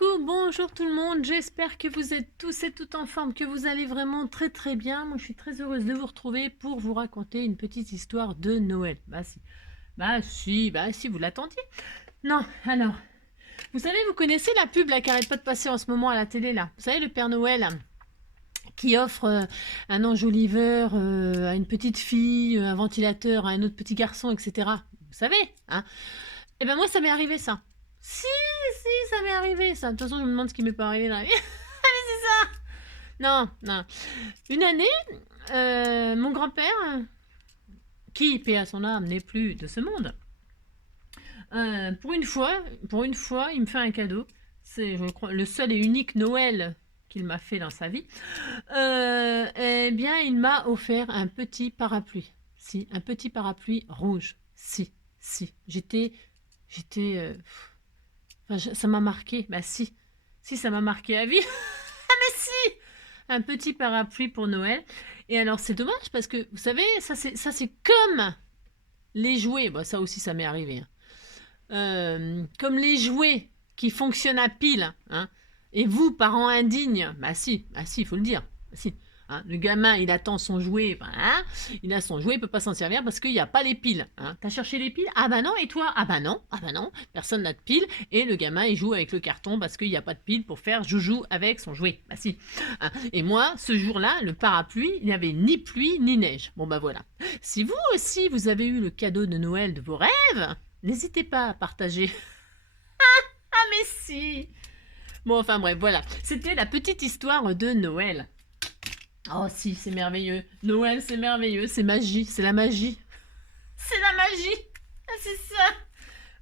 Coucou, bonjour tout le monde, j'espère que vous êtes tous et toutes en forme, que vous allez vraiment très très bien. Moi je suis très heureuse de vous retrouver pour vous raconter une petite histoire de Noël. Bah si, vous l'attendiez. Non, alors, vous savez, vous connaissez la pub là qui arrête pas de passer en ce moment à la télé là. Vous savez, le Père Noël qui offre un enjoliveur à une petite fille, un ventilateur à un autre petit garçon, etc. Vous savez, hein? Eh ben moi ça m'est arrivé ça. Si, si, ça m'est arrivé ça. De toute façon, je me demande ce qui m'est pas arrivé dans la vie. C'est ça. Non, non. Une année, mon grand-père, qui, paix à son âme, n'est plus de ce monde, pour une fois, il me fait un cadeau. C'est, je crois, le seul et unique Noël qu'il m'a fait dans sa vie. Eh bien, il m'a offert un petit parapluie. Si, un petit parapluie rouge. Si, si. Ça m'a marqué. Bah si, si, ça m'a marqué à vie. Ah mais si, un petit parapluie pour Noël. Et alors c'est dommage parce que vous savez, ça c'est comme les jouets. Bah ça aussi ça m'est arrivé, hein. Comme les jouets qui fonctionnent à pile, hein. Et vous, parents indignes, bah si, il faut le dire. Bah, si. Hein, le gamin, il attend son jouet, hein, il a son jouet, il peut pas s'en servir parce qu'il n'y a pas les piles. Hein. T'as cherché les piles? Ah bah non, et toi? Ah bah non, personne n'a de piles. Et le gamin, il joue avec le carton parce qu'il n'y a pas de piles pour faire joujou avec son jouet. Bah si. Hein. Et moi, ce jour-là, le parapluie, il n'y avait ni pluie ni neige. Bon bah voilà. Si vous aussi, vous avez eu le cadeau de Noël de vos rêves, n'hésitez pas à partager. Ah mais si. Bon, enfin bref, voilà. C'était la petite histoire de Noël. Oh si, c'est merveilleux. Noël, c'est merveilleux. C'est magie. C'est la magie. C'est la magie. Ah, c'est ça.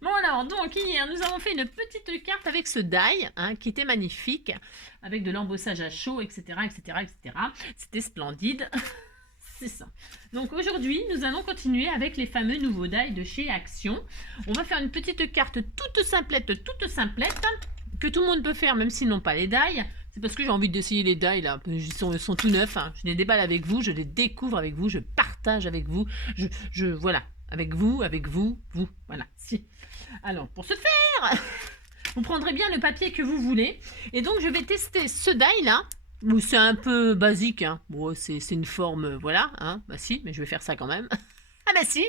Bon alors, donc hier, nous avons fait une petite carte avec ce die, hein, qui était magnifique, avec de l'embossage à chaud, etc., etc., etc. C'était splendide. C'est ça. Donc aujourd'hui, nous allons continuer avec les fameux nouveaux die de chez Action. On va faire une petite carte toute simplette, que tout le monde peut faire, même s'ils n'ont pas les die. C'est parce que j'ai envie d'essayer les die là. Ils sont tout neufs. Hein. Je les déballe avec vous, je les découvre avec vous, je partage avec vous. Voilà. Avec vous, vous. Voilà. Si. Alors, pour ce faire, vous prendrez bien le papier que vous voulez. Et donc, je vais tester ce die là. Où c'est un peu basique. Hein. Bon, c'est une forme, voilà. Hein. Bah si, mais je vais faire ça quand même. Ah bah si.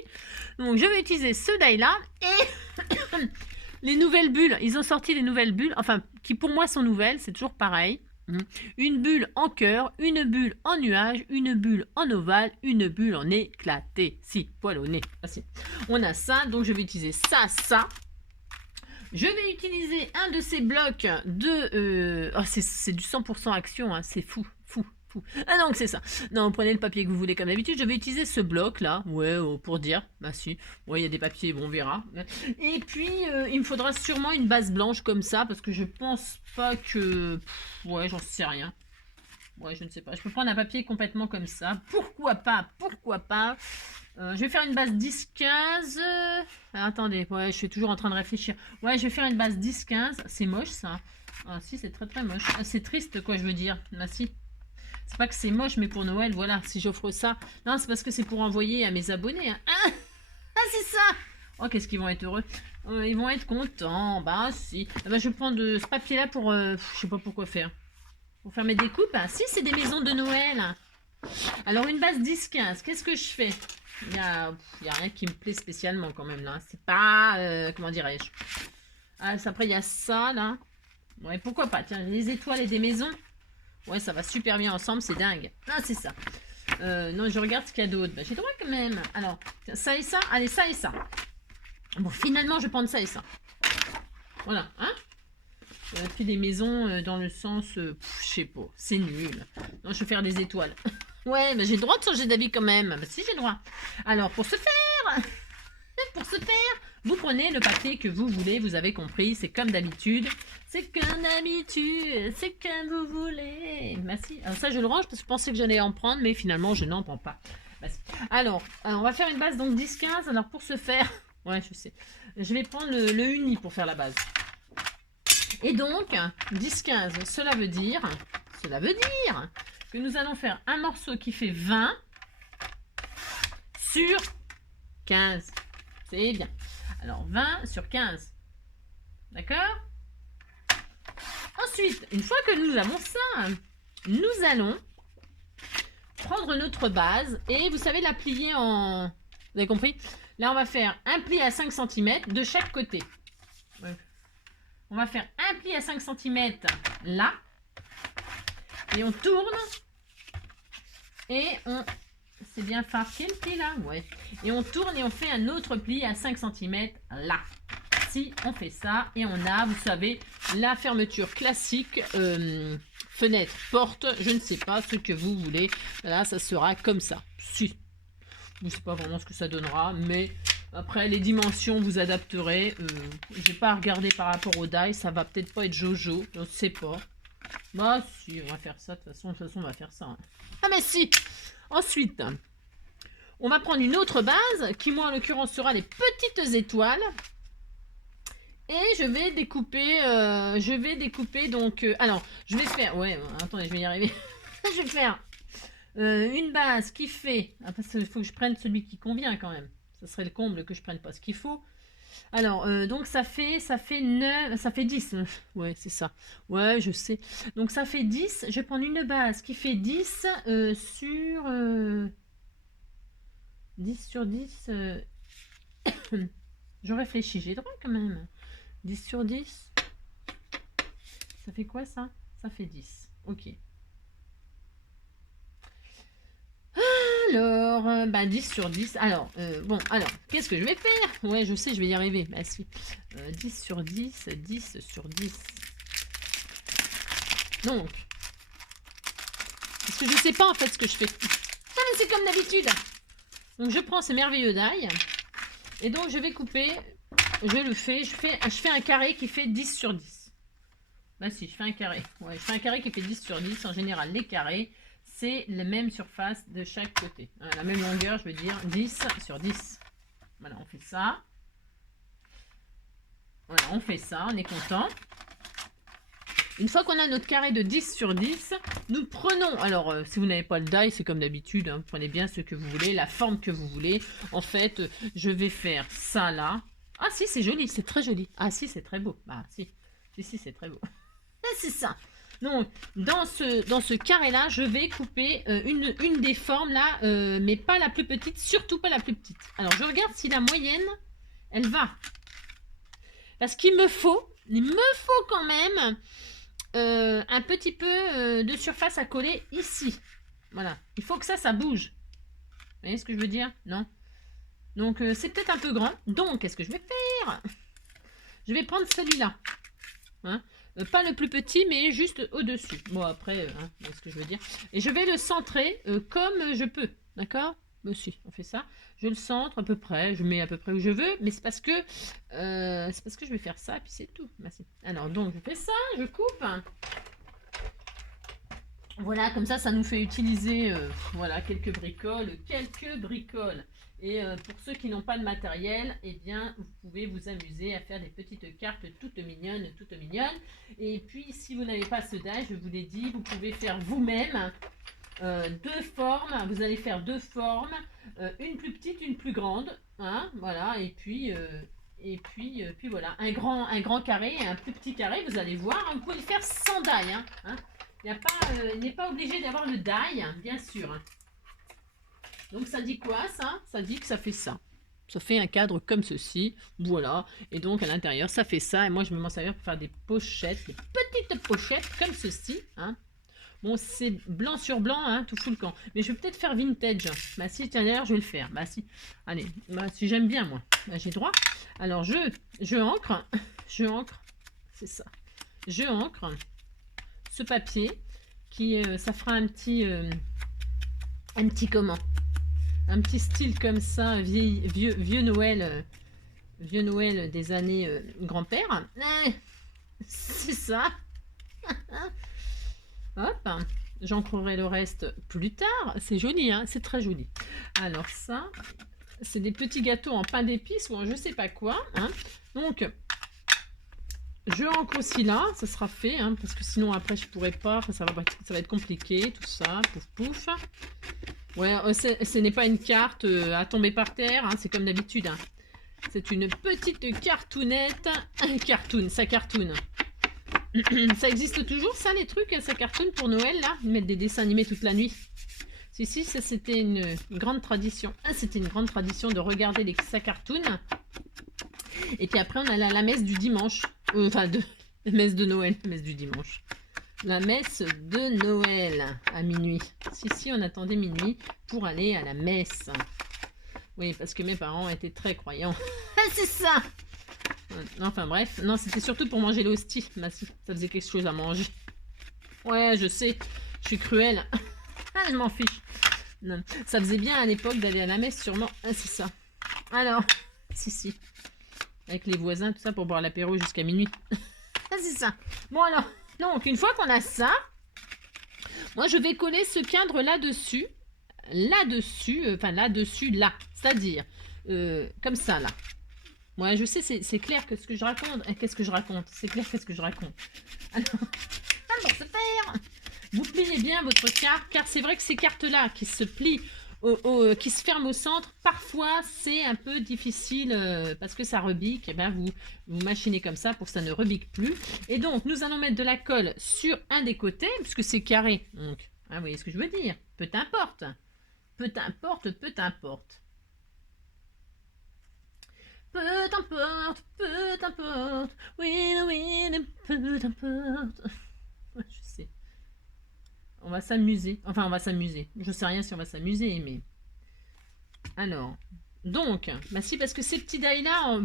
Donc, je vais utiliser ce die là. Et les nouvelles bulles, ils ont sorti les nouvelles bulles, enfin, qui pour moi sont nouvelles, c'est toujours pareil. Une bulle en cœur, une bulle en nuage, une bulle en ovale, une bulle en éclaté. Si, poil au nez. Ah, si. On a ça, donc je vais utiliser ça. Je vais utiliser un de ces blocs de... Oh, c'est du 100% action, hein, c'est fou. Ah non, c'est ça. Non, prenez le papier que vous voulez comme d'habitude. Je vais utiliser ce bloc là, ouais, pour dire. Bah si, ouais, il y a des papiers, bon, on verra. Et puis, il me faudra sûrement une base blanche comme ça, parce que je pense pas que... ouais, j'en sais rien. Ouais, je ne sais pas. Je peux prendre un papier complètement comme ça. Pourquoi pas? Je vais faire une base 10-15. Attendez, ouais, je suis toujours en train de réfléchir. Ouais, je vais faire une base 10-15. C'est moche ça. Ah si, c'est très moche. Ah, c'est triste quoi, je veux dire. Bah si. C'est pas que c'est moche, mais pour Noël, voilà, si j'offre ça. Non, c'est parce que c'est pour envoyer à mes abonnés. Hein. Ah, c'est ça. Oh, qu'est-ce qu'ils vont être heureux. Ils vont être contents. Bah si. Ah, bah, je prends de ce papier-là pour... je sais pas pourquoi faire. Pour faire mes découpes. Ah, si, c'est des maisons de Noël. Alors, une base 10-15. Qu'est-ce que je fais? Il y a rien qui me plaît spécialement quand même là. C'est pas... comment dirais-je? Ah, après, il y a ça là. Ouais, pourquoi pas. Tiens, les étoiles et des maisons. Ouais, ça va super bien ensemble, c'est dingue. Ah, c'est ça. Non, je regarde ce qu'il y a d'autre. Bah, j'ai droit quand même. Alors, ça et ça. Allez, ça et ça. Bon, finalement, je vais prendre ça et ça. Voilà, hein. Puis des maisons dans le sens... je sais pas, c'est nul. Non, je vais faire des étoiles. Ouais, mais j'ai le droit de changer d'avis quand même. Bah, si, j'ai le droit. Alors, pour ce faire... vous prenez le papier que vous voulez, vous avez compris, c'est comme d'habitude. C'est comme vous voulez. Bah si, alors ça je le range parce que je pensais que j'allais en prendre, mais finalement je n'en prends pas. Bah si. Alors, on va faire une base donc 10-15. Alors pour ce faire, ouais je sais, je vais prendre le uni pour faire la base. Et donc, 10-15, cela veut dire que nous allons faire un morceau qui fait 20 sur 15. C'est bien. Alors, 20 sur 15. D'accord? Ensuite, une fois que nous avons ça, nous allons prendre notre base et vous savez la plier en... Vous avez compris? Là, on va faire un pli à 5 cm de chaque côté. Ouais. On va faire un pli à 5 cm là. Et on tourne. Et on... C'est bien marqué le pli là? Ouais. Et on tourne et on fait un autre pli à 5 cm là. Si on fait ça et on a, vous savez, la fermeture classique, fenêtre, porte, je ne sais pas ce que vous voulez. Là, ça sera comme ça. Si. Je ne sais pas vraiment ce que ça donnera, mais après les dimensions, vous adapterez. Je n'ai pas à regarder par rapport au die, ça va peut-être pas être Jojo, je ne sais pas. Bah si, on va faire ça, de toute façon on va faire ça. Hein. Ah mais si. Ensuite, on va prendre une autre base, qui moi en l'occurrence sera les petites étoiles. Et je vais découper donc... alors, je vais faire... Ouais, attendez, je vais y arriver. Je vais faire une base qui fait... Ah, parce qu'il faut que je prenne celui qui convient quand même. Ça serait le comble que je prenne pas ce qu'il faut. Alors, donc ça fait 9... Ça fait 10. Ouais, c'est ça. Ouais, je sais. Donc ça fait 10. Je vais prendre une base qui fait 10 sur... 10 sur 10... Je réfléchis, j'ai droit quand même. 10 sur 10. Ça fait quoi ça? Ça fait 10. Ok. Alors, 10 sur 10. Alors, bon, alors, qu'est-ce que je vais faire? Ouais, je sais, je vais y arriver. Bah si. 10 sur 10, 10 sur 10. Donc, parce que je sais pas en fait ce que je fais. Ah, mais c'est comme d'habitude. Donc, je prends ces merveilleux d'ail. Et donc, je vais couper... je fais un carré qui fait 10 sur 10. Bah si, je fais un carré. Ouais, je fais un carré qui fait 10 sur 10. En général, les carrés, c'est la même surface de chaque côté. La même longueur, je veux dire 10 sur 10. Voilà, on fait ça. Voilà, on fait ça, on est content. Une fois qu'on a notre carré de 10 sur 10, nous prenons, alors si vous n'avez pas le die, c'est comme d'habitude, hein, prenez bien ce que vous voulez, la forme que vous voulez. En fait, je vais faire ça là. Ah si, c'est joli, c'est très joli. Ah si, c'est très beau. Ah si, c'est très beau. C'est ça. Donc, dans ce carré-là, je vais couper une des formes là, mais pas la plus petite, surtout pas la plus petite. Alors, je regarde si la moyenne, elle va. Parce qu'il me faut quand même un petit peu de surface à coller ici. Voilà. Il faut que ça bouge. Vous voyez ce que je veux dire? Non? Donc, c'est peut-être un peu grand. Donc, qu'est-ce que je vais faire? Je vais prendre celui-là. Hein, pas le plus petit, mais juste au-dessus. Bon, après, hein, c'est ce que je veux dire. Et je vais le centrer comme je peux. D'accord? Aussi, on fait ça. Je le centre à peu près. Je mets à peu près où je veux. Mais c'est parce que je vais faire ça. Et puis c'est tout. Merci. Alors, donc, je fais ça. Je coupe. Voilà, comme ça nous fait utiliser voilà, quelques bricoles. Et pour ceux qui n'ont pas de matériel, eh bien, vous pouvez vous amuser à faire des petites cartes toutes mignonnes. Et puis, si vous n'avez pas ce die, je vous l'ai dit, vous pouvez faire vous-même deux formes. Vous allez faire deux formes, une plus petite, une plus grande. Hein, voilà, et puis voilà, un grand carré et un plus petit carré. Vous allez voir, hein, vous pouvez le faire sans die. Hein. Il n'est pas obligé d'avoir le die, bien sûr. Donc ça dit quoi ça? Ça dit que ça fait ça. Ça fait un cadre comme ceci. Voilà. Et donc à l'intérieur ça fait ça. Et moi je vais m'en servir pour faire des pochettes. Des petites pochettes comme ceci. Hein. Bon c'est blanc sur blanc. Hein, tout fout le camp. Mais je vais peut-être faire vintage. Bah si, tiens d'ailleurs je vais le faire. Bah si. Allez. Bah si j'aime bien moi. Bah, j'ai droit. Alors je encre. C'est ça. Je encre ce papier. Qui ça fera un petit comment? Un petit style comme ça, vieux Noël des années grand-père. C'est ça. Hop, j'ancrerai le reste plus tard. C'est joli, hein, c'est très joli. Alors ça, c'est des petits gâteaux en pain d'épices ou en je sais pas quoi. Hein. Donc, je encre aussi là, ça sera fait, hein, parce que sinon après je pourrais pas, ça va être compliqué, tout ça, pouf pouf. Ouais, ce n'est pas une carte à tomber par terre, hein, c'est comme d'habitude. Hein. C'est une petite cartoonette. Ça cartoon. Ça existe toujours, ça, les trucs, ça cartoon pour Noël, là? Ils mettent des dessins animés toute la nuit. Si, ça, c'était une grande tradition. Ah, c'était une grande tradition de regarder ça cartoon. Et puis après, on allait à la messe du dimanche. Enfin, la messe de Noël, la messe du dimanche. La messe de Noël à minuit. Si, on attendait minuit pour aller à la messe. Oui, parce que mes parents étaient très croyants. Ah, c'est ça! Enfin bref, non, c'était surtout pour manger l'hostie. Ça faisait quelque chose à manger. Ouais, je sais, je suis cruelle. Ah, je m'en fiche. Non. Ça faisait bien à l'époque d'aller à la messe, sûrement. Ah, c'est ça. Alors, si. Avec les voisins, tout ça, pour boire l'apéro jusqu'à minuit. Ah, c'est ça. Bon, alors, donc, une fois qu'on a ça, moi, je vais coller ce cadre là-dessus. Là-dessus, là. C'est-à-dire, comme ça, là. Ouais, je sais, c'est clair que ce que je raconte. Qu'est-ce que je raconte? C'est clair qu'est-ce que je raconte. Alors, ça se faire. Vous pliez bien votre carte, car c'est vrai que ces cartes-là qui se plient, qui se ferment au centre, parfois c'est un peu difficile parce que ça rebique. Et ben vous machinez comme ça pour que ça ne rebique plus. Et donc, nous allons mettre de la colle sur un des côtés, puisque c'est carré. Donc, hein, vous voyez ce que je veux dire? Peu importe. Peu importe. Peu importe, oui, peu importe. Ouais, je sais. On va s'amuser. Enfin, on va s'amuser. Je sais rien si on va s'amuser, mais... Alors, donc, bah si, parce que ces petits die-là,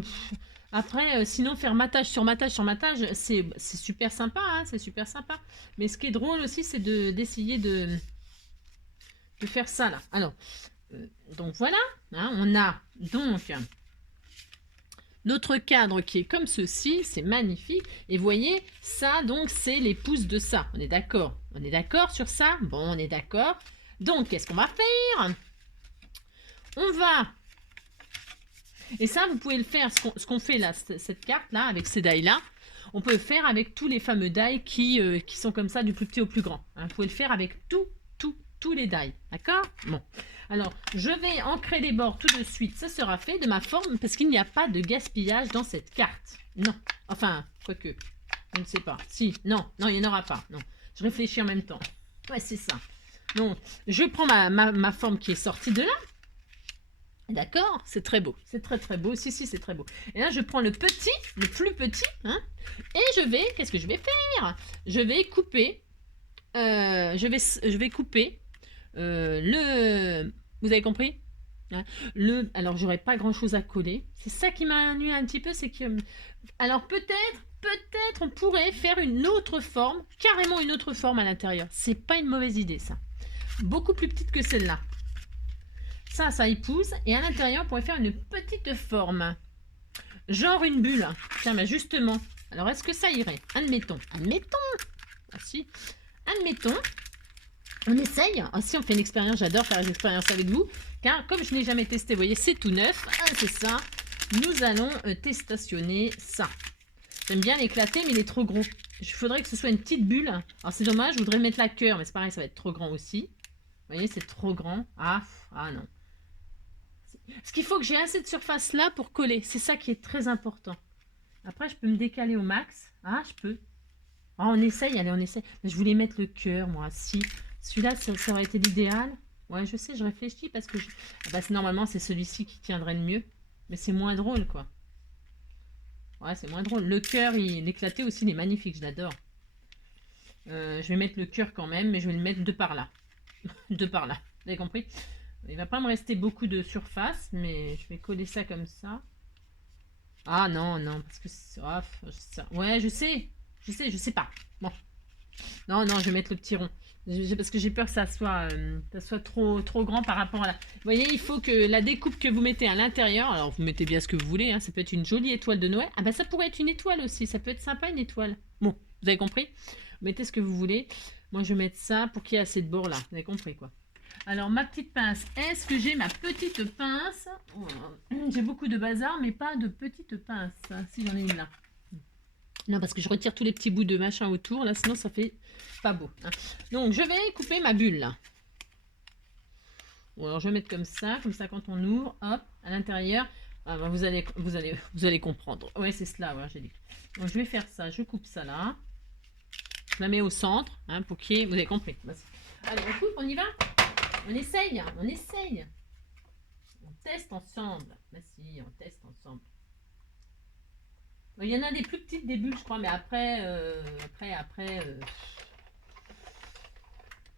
après, sinon faire matage sur matage sur matage, c'est super sympa, hein, c'est super sympa. Mais ce qui est drôle aussi, c'est d'essayer de faire ça, là. Alors, donc voilà, hein, on a donc... Notre cadre qui est comme ceci, c'est magnifique. Et voyez, ça, donc, c'est les pouces de ça. On est d'accord? On est d'accord sur ça? Bon, on est d'accord. Donc, qu'est-ce qu'on va faire? On va... Et ça, vous pouvez le faire, ce qu'on fait là, cette carte-là, avec ces die-là, on peut le faire avec tous les fameux die qui sont comme ça, du plus petit au plus grand. Hein, vous pouvez le faire avec tous les die. D'accord? Bon. Alors, je vais ancrer les bords tout de suite. Ça sera fait de ma forme parce qu'il n'y a pas de gaspillage dans cette carte. Non. Enfin, quoique. Je ne sais pas. Si. Non, il n'y en aura pas. Non. Je réfléchis en même temps. Ouais, c'est ça. Donc, je prends ma forme qui est sortie de là. D'accord? C'est très beau. C'est très beau. Si, c'est très beau. Et là, je prends le plus petit. Hein, et je vais... Qu'est-ce que je vais faire? Je vais couper... je vais couper... vous avez compris, hein, alors j'aurais pas grand chose à coller, c'est ça qui m'a ennuyé un petit peu, c'est que alors peut-être on pourrait faire une autre forme, carrément une autre forme à l'intérieur, c'est pas une mauvaise idée ça, beaucoup plus petite que celle-là, ça épouse, et à l'intérieur on pourrait faire une petite forme, genre une bulle. Tiens, mais justement, alors est-ce que ça irait? Admettons, ah, si. Admettons, on essaye. Ah, si, on fait une expérience. J'adore faire des expériences avec vous. Car comme je n'ai jamais testé, vous voyez, c'est tout neuf. Ah, c'est ça. Nous allons testationner ça. J'aime bien l'éclater, mais il est trop gros. Il faudrait que ce soit une petite bulle. Alors, c'est dommage. Je voudrais mettre la cœur, mais c'est pareil, ça va être trop grand aussi. Vous voyez, c'est trop grand. Ah non. Ce qu'il faut que j'ai assez de surface là pour coller. C'est ça qui est très important. Après, je peux me décaler au max. Ah, je peux. Ah, on essaye, allez, on essaye. Mais je voulais mettre le cœur, moi. Si. Celui-là, ça aurait été l'idéal. Ouais, je sais, je réfléchis parce que... Ah bah, normalement, c'est celui-ci qui tiendrait le mieux. Mais c'est moins drôle, quoi. Ouais, c'est moins drôle. Le cœur, l'éclaté aussi, il est magnifique, je l'adore. Je vais mettre le cœur quand même, mais je vais le mettre de par là. De par là. Vous avez compris? Il va pas me rester beaucoup de surface, mais je vais coller ça comme ça. Ah non, parce que... Ouais, je sais pas. Bon. Non, je vais mettre le petit rond. Parce que j'ai peur que ça soit trop grand par rapport à la... Vous voyez, il faut que la découpe que vous mettez à l'intérieur, alors vous mettez bien ce que vous voulez, hein, ça peut être une jolie étoile de Noël. Ah bah ça pourrait être une étoile aussi, ça peut être sympa une étoile. Bon, vous avez compris? Vous mettez ce que vous voulez. Moi je vais mettre ça pour qu'il y ait assez de bords là. Vous avez compris quoi? Alors ma petite pince, est-ce que j'ai ma petite pince? J'ai beaucoup de bazar, mais pas de petite pince. Si j'en ai une là. Non, parce que je retire tous les petits bouts de machin autour, là, sinon ça fait pas beau. Hein. Donc, je vais couper ma bulle, là. Bon, alors, je vais mettre comme ça quand on ouvre, hop, à l'intérieur, ah, bah, vous allez comprendre. Ouais, c'est cela, ouais, j'ai dit. Donc, je vais faire ça, je coupe ça là. Je la mets au centre, hein, pour qu'il y ait... Vous avez compris. Allez, on coupe, on y va. On essaye, on essaye. On teste ensemble. Bah si, on teste ensemble. Il y en a des plus petites des bulles, je crois, mais après...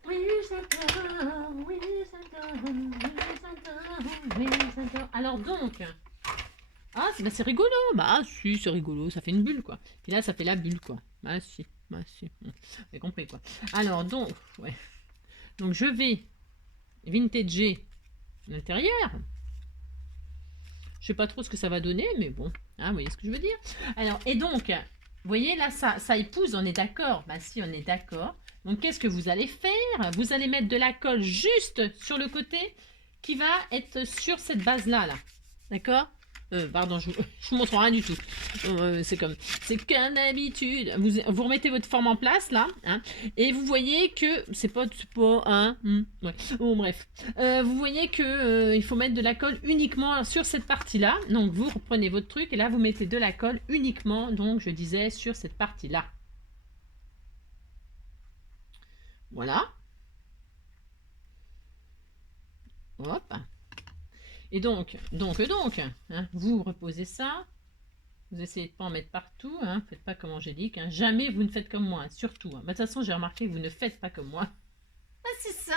Oui, j'adore, oui, j'adore, oui, j'adore, oui, j'adore. Alors donc... Ah, c'est rigolo. Bah si, c'est rigolo. Ça fait une bulle, quoi. Puis là, ça fait la bulle, quoi. Bah si, bah si. Vous avez compris, quoi. Alors, donc... Ouais. Donc, je vais vintager l'intérieur. Je sais pas trop ce que ça va donner, mais bon, hein, vous voyez ce que je veux dire. Alors, et donc, vous voyez, là, ça épouse, on est d'accord. Bah si, on est d'accord. Donc, qu'est-ce que vous allez faire? Vous allez mettre de la colle juste sur le côté qui va être sur cette base-là, là. D'accord? Pardon, je vous montre rien du tout. C'est comme d'habitude. Vous remettez votre forme en place là, hein, et vous voyez que c'est pas hein, ouais. Bon, bref. Vous voyez que il faut mettre de la colle uniquement sur cette partie-là. Donc vous reprenez votre truc et là vous mettez de la colle uniquement, donc je disais sur cette partie-là. Voilà. Hop. Et donc, hein, vous reposez ça. Vous essayez de ne pas en mettre partout. Hein, faites pas comme Angélique. Hein, jamais vous ne faites comme moi, hein, surtout. Hein. De toute façon, j'ai remarqué que vous ne faites pas comme moi. Ah, c'est ça.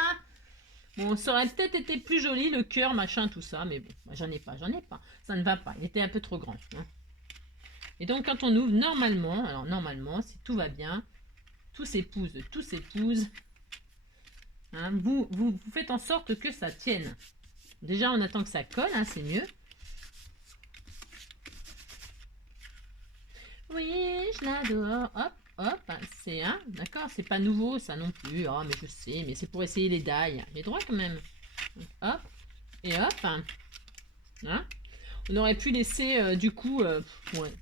Bon, ça aurait peut-être été plus joli, le cœur, machin, tout ça. Mais bon, j'en ai pas. Ça ne va pas. Il était un peu trop grand. Hein. Et donc, quand on ouvre, normalement, alors normalement, si tout va bien, tout s'épouse. Hein, vous faites en sorte que ça tienne. Déjà, on attend que ça colle, hein, c'est mieux. Oui, je l'adore. Hop, hop, c'est un. D'accord, c'est pas nouveau, ça non plus. Oh, mais je sais, mais c'est pour essayer les dailles. J'ai droit quand même. Hop, et hop. Hein. On aurait pu laisser, du coup... ouais.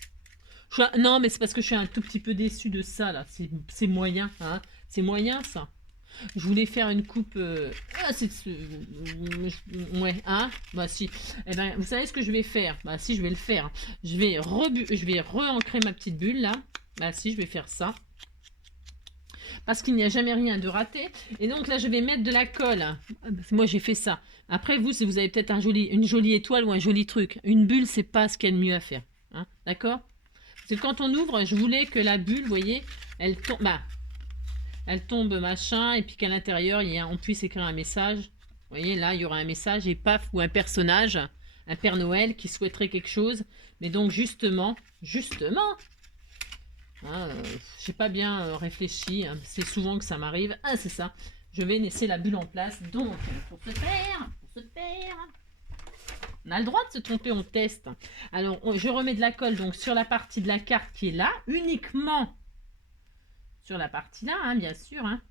Non, mais c'est parce que je suis un tout petit peu déçue de ça, là. C'est moyen, hein. C'est moyen, ça. Je voulais faire une coupe... Ah, ouais, hein. Bah si. Eh ben, vous savez ce que je vais faire? Bah si, je vais le faire. Je vais re-ancrer ma petite bulle, là. Bah si, je vais faire ça. Parce qu'il n'y a jamais rien de raté. Et donc là, je vais mettre de la colle. Moi, j'ai fait ça. Après, vous, si vous avez peut-être une jolie étoile ou un joli truc. Une bulle, c'est pas ce qu'il y a de mieux à faire. Hein, d'accord? Parce que quand on ouvre, je voulais que la bulle, vous voyez, elle tombe... Bah, elle tombe machin, et puis qu'à l'intérieur, on puisse écrire un message. Vous voyez, là, il y aura un message, et paf, ou un personnage, un Père Noël qui souhaiterait quelque chose. Mais donc, justement, hein, j'ai pas bien réfléchi, hein, c'est souvent que ça m'arrive. Ah, c'est ça. Je vais laisser la bulle en place. Donc, pour se faire, on a le droit de se tromper, on teste. Alors, je remets de la colle donc sur la partie de la carte qui est là, uniquement sur la partie là, hein, bien sûr. Hein.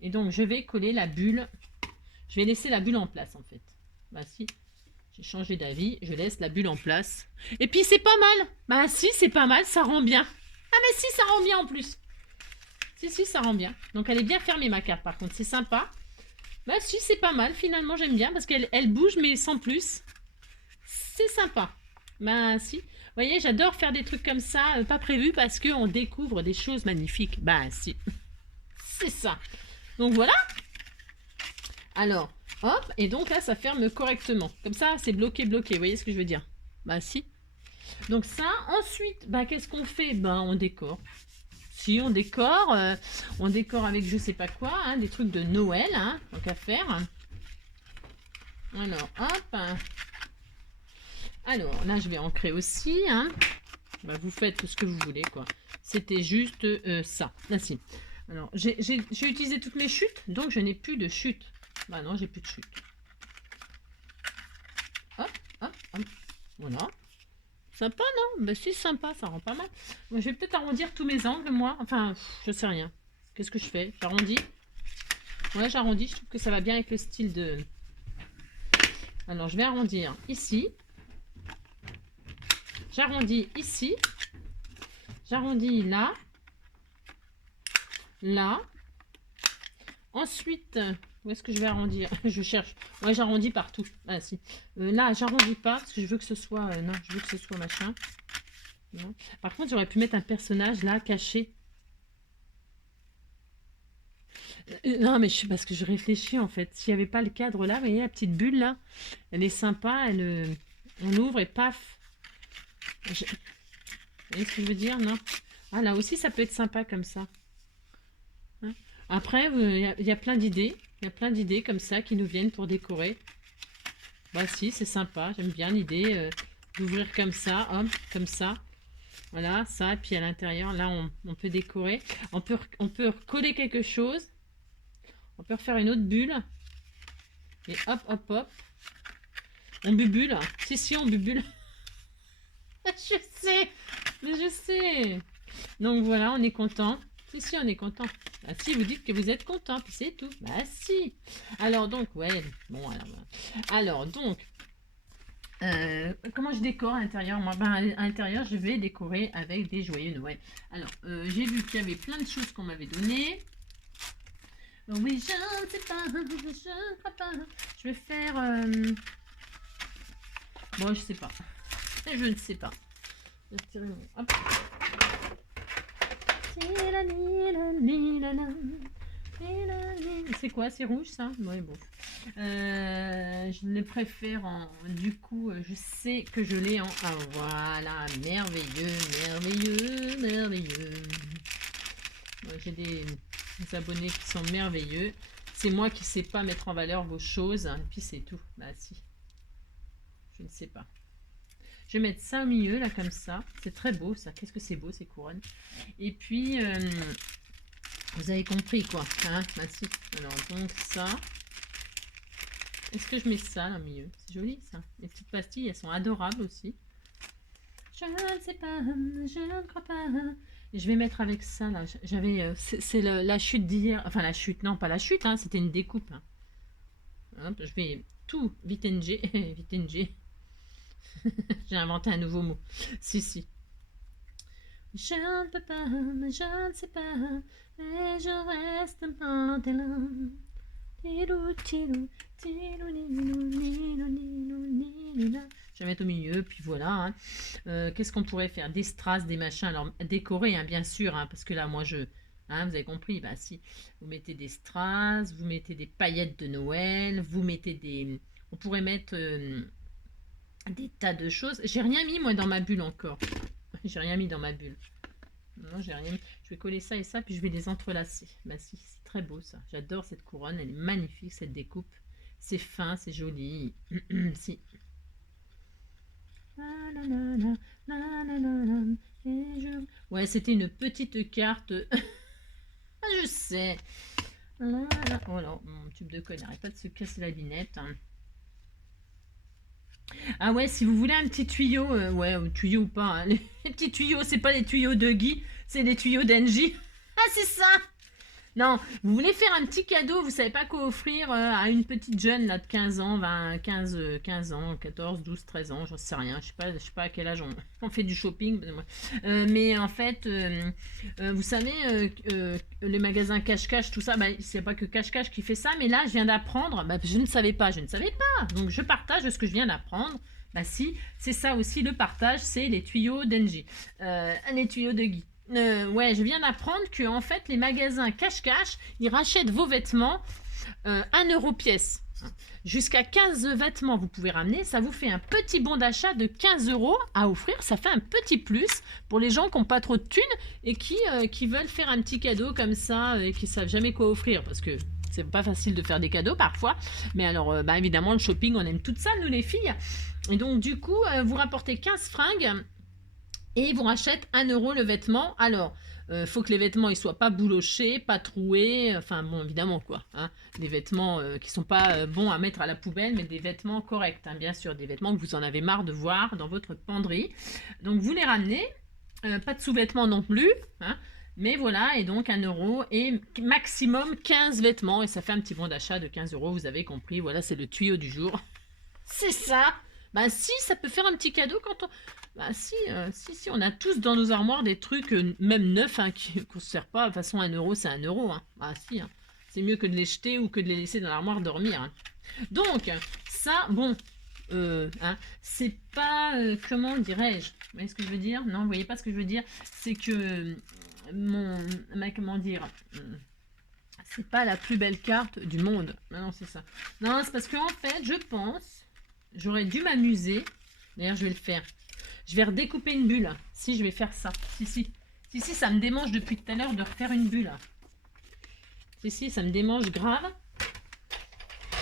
Et donc, je vais coller la bulle. Je vais laisser la bulle en place, en fait. Bah si, j'ai changé d'avis. Je laisse la bulle en place. Et puis, c'est pas mal. Bah si, c'est pas mal, ça rend bien. Ah mais si, ça rend bien en plus. Si, ça rend bien. Donc, elle est bien fermée, ma carte, par contre. C'est sympa. Bah si, c'est pas mal. Finalement, j'aime bien parce qu'elle bouge, mais sans plus. C'est sympa. Bah si. Vous voyez, j'adore faire des trucs comme ça, pas prévus, parce qu'on découvre des choses magnifiques. Bah si. C'est ça. Donc voilà. Alors, hop, et donc là, ça ferme correctement. Comme ça, c'est bloqué. Vous voyez ce que je veux dire? Bah si. Donc ça, ensuite, bah qu'est-ce qu'on fait? Bah on décore. Si, on décore avec je sais pas quoi, hein, des trucs de Noël, hein, tant qu'à faire. Alors, hop. Alors, là, je vais ancrer aussi. Hein. Bah, vous faites ce que vous voulez, quoi. C'était juste ça. Ah, si. Alors, j'ai utilisé toutes mes chutes, donc je n'ai plus de chute. Bah non, j'ai plus de chute. Hop, hop, hop. Voilà. Sympa, non? Bah si, sympa, ça rend pas mal. Bon, je vais peut-être arrondir tous mes angles, moi. Enfin, je sais rien. Qu'est-ce que je fais? J'arrondis? Ouais, j'arrondis. Je trouve que ça va bien avec le style de... Alors, je vais arrondir ici. J'arrondis ici. J'arrondis là. Là. Ensuite, où est-ce que je vais arrondir? Je cherche. Ouais, j'arrondis partout. Ah, si. Là, j'arrondis pas parce que je veux que ce soit... non, je veux que ce soit machin. Non. Par contre, j'aurais pu mettre un personnage là, caché. Non, mais parce que je réfléchis en fait. S'il n'y avait pas le cadre là, vous voyez la petite bulle là, elle est sympa, on ouvre et paf. Vous voyez ce que je veux dire, non? Ah, là aussi, ça peut être sympa comme ça. Hein. Après, il y a plein d'idées. Il y a plein d'idées comme ça qui nous viennent pour décorer. Bah si, c'est sympa. J'aime bien l'idée d'ouvrir comme ça, hop, comme ça. Voilà, ça. Et puis à l'intérieur, là, on peut décorer. On peut recoller quelque chose. On peut refaire une autre bulle. Et hop, hop, hop. On bubule. Si, si, on bubule. Je sais. Mais je sais. Donc voilà, on est content. Si, si, on est content. Bah si, vous dites que vous êtes content, puis c'est tout. Bah si. Alors donc, ouais. Bon, alors donc, comment je décore à l'intérieur? Moi, ben, à l'intérieur, je vais décorer avec des joyeux Noël. Alors, j'ai vu qu'il y avait plein de choses qu'on m'avait données. Oui, je ne sais pas, je ne crois pas. Je vais faire... Bon, je sais pas. Je ne sais pas. Hop. C'est quoi? C'est rouge ça? Ouais, bon. Je le préfère en... Du coup, je sais que je l'ai en... Ah, voilà, merveilleux, merveilleux, merveilleux. J'ai des abonnés qui sont merveilleux. C'est moi qui ne sais pas mettre en valeur vos choses. Et puis c'est tout. Bah si. Je ne sais pas. Je vais mettre ça au milieu, là, comme ça. C'est très beau, ça. Qu'est-ce que c'est beau, ces couronnes. Et puis, vous avez compris, quoi. Hein, bah si. Alors, donc, ça. Est-ce que je mets ça, là, au milieu? C'est joli, ça. Les petites pastilles, elles sont adorables aussi. Je ne sais pas, je ne crois pas. Et je vais mettre avec ça, là. J'avais... c'est la chute d'hier. Enfin, la chute, non, pas la chute, hein. C'était une découpe. Hein. Hop, je vais tout vitenger. Vitenger. J'ai inventé un nouveau mot. Si, si. Je ne peux pas, mais je ne sais pas, et je reste pantelin. Je vais mettre au milieu, puis voilà. Hein. Qu'est-ce qu'on pourrait faire? Des strass, des machins. Alors, décorer, hein, bien sûr, hein, parce que là, moi, je... Hein, vous avez compris? Bah si. Vous mettez des strass, vous mettez des paillettes de Noël, vous mettez des... On pourrait mettre... des tas de choses. J'ai rien mis moi dans ma bulle encore. J'ai rien mis dans ma bulle. Non, j'ai rien mis. Je vais coller ça et ça, puis je vais les entrelacer. Bah si, c'est très beau ça. J'adore cette couronne, elle est magnifique cette découpe. C'est fin, c'est joli. Si. Ouais, c'était une petite carte. Ah, je sais. Oh là, mon tube de colle n'arrête pas de se casser la binette. Hein. Ah ouais, si vous voulez un petit tuyau, ouais, tuyau ou pas, hein, les petits tuyaux, c'est pas les tuyaux de Guy, c'est les tuyaux d'Engie. Ah, c'est ça! Non, vous voulez faire un petit cadeau, vous savez pas quoi offrir à une petite jeune là de 15 ans, 20, 15 ans, 14, 12, 13 ans, j'en sais rien, je sais pas à quel âge on fait du shopping. Mais en fait, vous savez, les magasins cache-cache, tout ça, bah, c'est pas que cache-cache qui fait ça, mais là, je viens d'apprendre, bah, je ne savais pas, donc je partage ce que je viens d'apprendre. Bah si, c'est ça aussi le partage, c'est les tuyaux d'Engie, les tuyaux de Guy. Ouais, je viens d'apprendre que en fait les magasins cache-cache, ils rachètent vos vêtements 1 € pièce. Jusqu'à 15 vêtements vous pouvez ramener, ça vous fait un petit bon d'achat de 15 € à offrir, ça fait un petit plus pour les gens qui n'ont pas trop de thunes et qui veulent faire un petit cadeau comme ça et qui ne savent jamais quoi offrir parce que c'est pas facile de faire des cadeaux parfois, mais alors bah, évidemment le shopping on aime tout ça nous les filles et donc du coup vous rapportez 15 fringues et ils vous rachètent 1 € le vêtement. Alors, faut que les vêtements ils soient pas boulochés, pas troués, enfin bon évidemment quoi. Hein, des vêtements qui sont pas bons à mettre à la poubelle, mais des vêtements corrects, hein, bien sûr, des vêtements que vous en avez marre de voir dans votre penderie. Donc vous les ramenez, pas de sous-vêtements non plus, hein, mais voilà, et donc 1 € et maximum 15 vêtements, et ça fait un petit bon d'achat de 15 €, vous avez compris, voilà, c'est le tuyau du jour. C'est ça. Bah si, ça peut faire un petit cadeau quand on... Bah si, si, on a tous dans nos armoires des trucs, même neufs, hein, qu'on ne se sert pas. De toute façon, 1 € c'est 1 €. Hein. Bah si, hein. C'est mieux que de les jeter ou que de les laisser dans l'armoire dormir. Hein. Donc, ça, bon, hein, c'est pas, comment dirais-je? Vous voyez ce que je veux dire? Non, vous voyez pas ce que je veux dire? C'est que comment dire? C'est pas la plus belle carte du monde. Non, c'est ça. Non, c'est parce qu'en fait, je pense, j'aurais dû m'amuser. D'ailleurs, je vais le faire. Je vais redécouper une bulle. Si, je vais faire ça. Si, ça me démange depuis tout à l'heure de refaire une bulle. Si, ça me démange grave.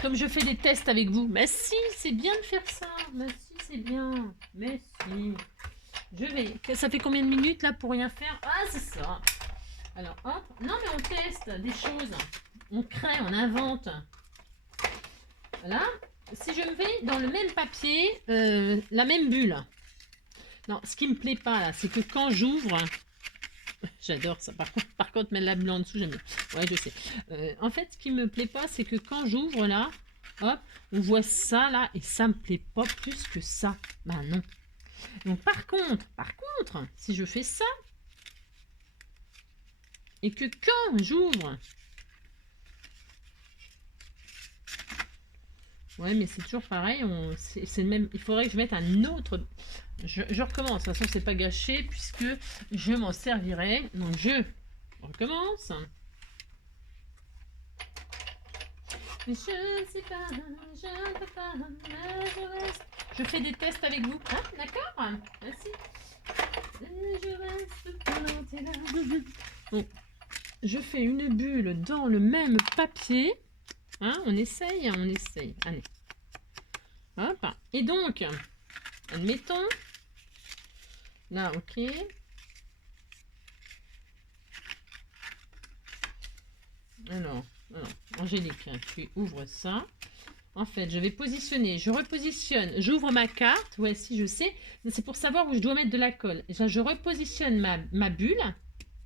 Comme je fais des tests avec vous. Mais si, c'est bien de faire ça. Mais si, c'est bien. Mais si. Je vais. Ça fait combien de minutes là pour rien faire? Ah, c'est ça. Alors, hop. Non, mais on teste des choses. On crée, on invente. Voilà. Si je me vais dans le même papier, la même bulle. Non, ce qui me plaît pas là, c'est que quand j'ouvre, j'adore ça. Par contre, mettre la bulle en dessous, j'aime bien. Ouais, je sais. En fait, ce qui me plaît pas, c'est que quand j'ouvre là, hop, on voit ça là, et ça me plaît pas plus que ça. Bah non. Donc par contre, si je fais ça, et que quand j'ouvre, ouais, mais c'est toujours pareil. C'est le même. Il faudrait que je mette un autre. Je recommence. De toute façon, c'est pas gâché puisque je m'en servirai. Donc je recommence. Je ne sais pas, je ne peux pas, mais je reste. Je fais des tests avec vous. Hein, d'accord? Merci. Je reste plantée là. Bon, je fais une bulle dans le même papier. Hein, on essaye, on essaye. Allez. Hop. Et donc, admettons. Là, ok. Alors, Angélique, tu ouvres ça. En fait, je vais positionner, je repositionne, j'ouvre ma carte. Ouais, si je sais. C'est pour savoir où je dois mettre de la colle. Et ça, je repositionne ma bulle.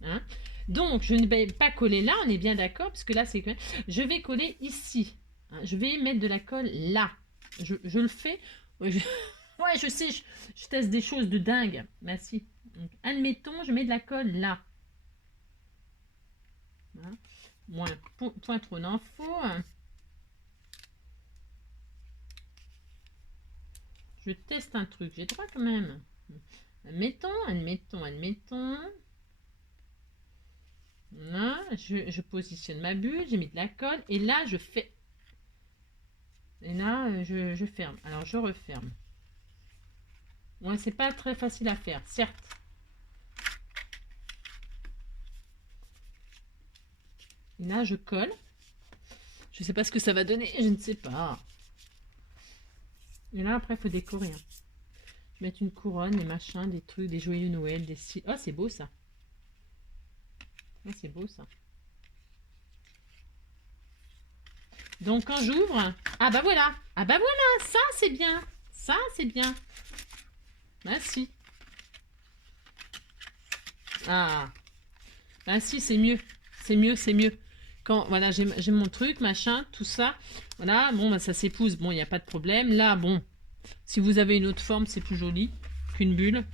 Hein. Donc, je ne vais pas coller là, on est bien d'accord, parce que là, c'est que je vais coller ici. Hein. Je vais mettre de la colle là. Je le fais. Ouais, je sais, je teste des choses de dingue. Merci. Donc, admettons, je mets de la colle là. Hein. Point trop d'infos. Je teste un truc. J'ai droit quand même. Admettons. Là, je positionne ma bulle. J'ai mis de la colle. Et là, je fais... Et là, je ferme. Alors, je referme. Ouais, c'est pas très facile à faire, certes. Et là, je colle. Je sais pas ce que ça va donner. Je ne sais pas. Et là, après, il faut décorer. Hein. Mettre une couronne, des machins, des trucs, des joyeux Noël, des... Oh, c'est beau, ça. Oh, c'est beau, ça. Donc, quand j'ouvre... Ah, bah voilà. Ah, bah voilà. Ça, c'est bien. Ça, c'est bien. Merci. Ah. Ah, si, c'est mieux. C'est mieux, c'est mieux. Quand, voilà, j'ai mon truc, machin, tout ça. Voilà, bon, bah, ça s'épouse. Bon, il n'y a pas de problème. Là, bon, si vous avez une autre forme, c'est plus joli qu'une bulle.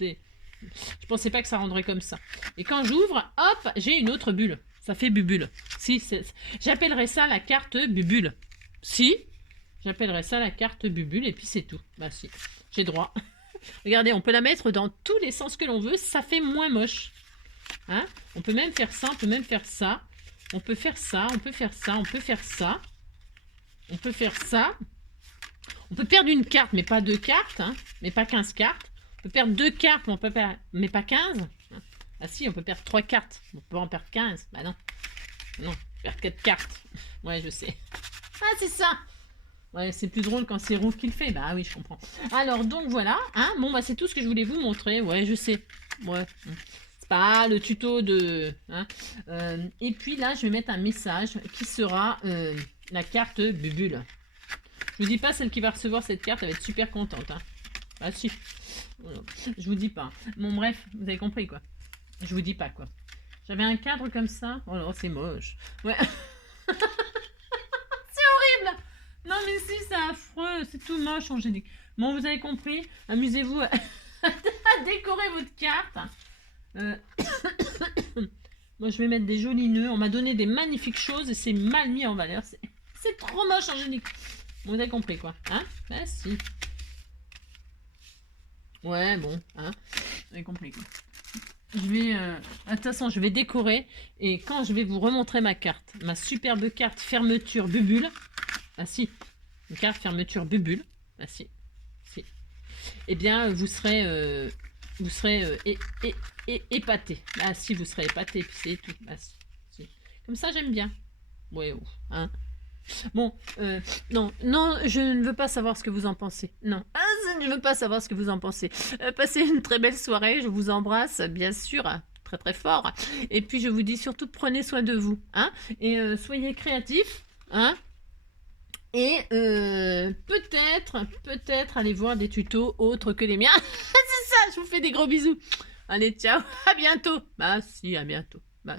Je pensais pas que ça rendrait comme ça. Et quand j'ouvre, hop, j'ai une autre bulle. Ça fait bubule. Si, j'appellerais ça la carte bubule. Si, j'appellerais ça la carte bubule et puis c'est tout. Bah si, j'ai droit. Regardez, on peut la mettre dans tous les sens que l'on veut. Ça fait moins moche. Hein, on peut même faire ça, on peut même faire ça. On peut faire ça, on peut faire ça, on peut faire ça. On peut faire ça. On peut perdre une carte, mais pas 2 cartes. Hein, mais pas 15 cartes. On peut perdre 2 cartes, mais, mais pas 15. Ah si, on peut perdre 3 cartes. On peut en perdre 15. Bah non. Non, perdre 4 cartes. Ouais, je sais. Ah, c'est ça. Ouais, c'est plus drôle quand c'est Rouge qui le fait. Bah oui, je comprends. Alors, donc voilà. Hein, bon, bah c'est tout ce que je voulais vous montrer. Ouais, je sais. Ouais. C'est pas le tuto de... Hein. Et puis là, je vais mettre un message qui sera la carte Bubule. Je vous dis pas, celle qui va recevoir cette carte, elle va être super contente. Hein. Ah si. Je vous dis pas. Bon, bref, vous avez compris quoi. Je vous dis pas quoi. J'avais un cadre comme ça. Oh non, c'est moche. Ouais. C'est horrible. Non mais si, c'est affreux. C'est tout moche, Angélique. Bon, vous avez compris. Amusez-vous à décorer votre carte. Moi, je vais mettre des jolis nœuds. On m'a donné des magnifiques choses et c'est mal mis en valeur. C'est trop moche, Angélique. Bon, vous avez compris quoi. Hein? Bah si. Ouais, bon. Hein? Vous avez compris quoi. je vais, de toute façon, je vais décorer. Et quand je vais vous remontrer ma carte, ma superbe carte fermeture bubule. Ah si, une carte fermeture bubule. Ah si, si. Eh bien, vous serez épaté. Ah si, vous serez épaté, puis c'est tout. Ah si, si. Comme ça, j'aime bien. Ouais, oh, hein. Bon, non, non, je ne veux pas savoir ce que vous en pensez. Non, je ne veux pas savoir ce que vous en pensez. Passez une très belle soirée, je vous embrasse, bien sûr, très très fort. Et puis je vous dis surtout, prenez soin de vous, hein, et soyez créatifs, hein. Et peut-être aller voir des tutos autres que les miens. C'est ça, je vous fais des gros bisous. Allez, ciao, à bientôt. Bah si, à bientôt. Bah